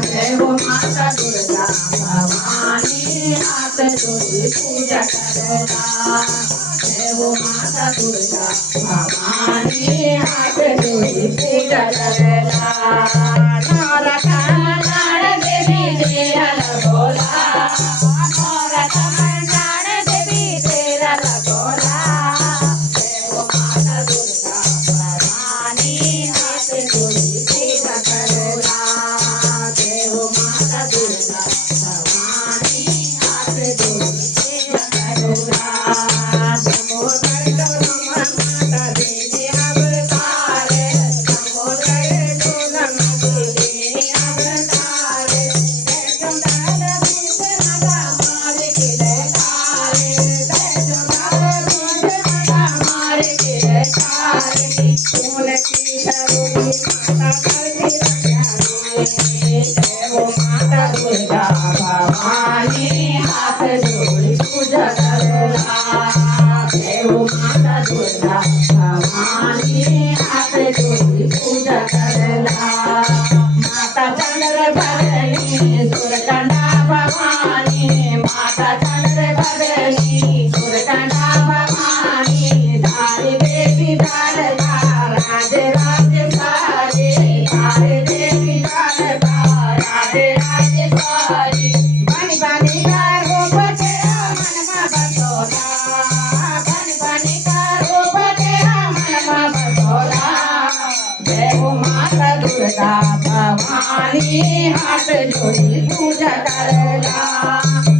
जय हो माता दुर्गा भवानी हाथ जोड़ी पूजा करना। जय हो माता दुर्गा भवानी हाथ जोड़ी पूजा करना। नवरत्न नाड़ देवी तेरा लगोला, नवरत्न नाड़ देवी तेरा लगोला। जय हो माता दुर्गा भवानी हाथ जोड़ी पूजा करना। जय हो माता दुर्गा भवानी हाथ जोड़ी पूजा करना। नमो नमो माता देवी अवतार, नमो नमो देवी अवतार। जय चंद्र बीच नगा मार के लकारे, जय चंद्र बीच नगा मार के लकारे। फूल की करोगी माता करती रक्षा रे। जय हो माता दुर्गा भवानी हाथ जोड़ी पूजा करना। जय हो माता दुर्गा भवानी हाथ जोड़ी पूजा करना। माता चंद्र भरणी सुरकंडा भवानी, माता चंद्र भरणी सुरकंडा भवानी। धारी देवी धार राज राज सारे, धारे देवी धार राज राज सारी। बनी बनी का रूप तेरा मन में बसोला, बनी बनी का रूप तेरा मन में बसोला। जय हो माता दुर्गा भवानी हाथ जोड़ी पूजा करना।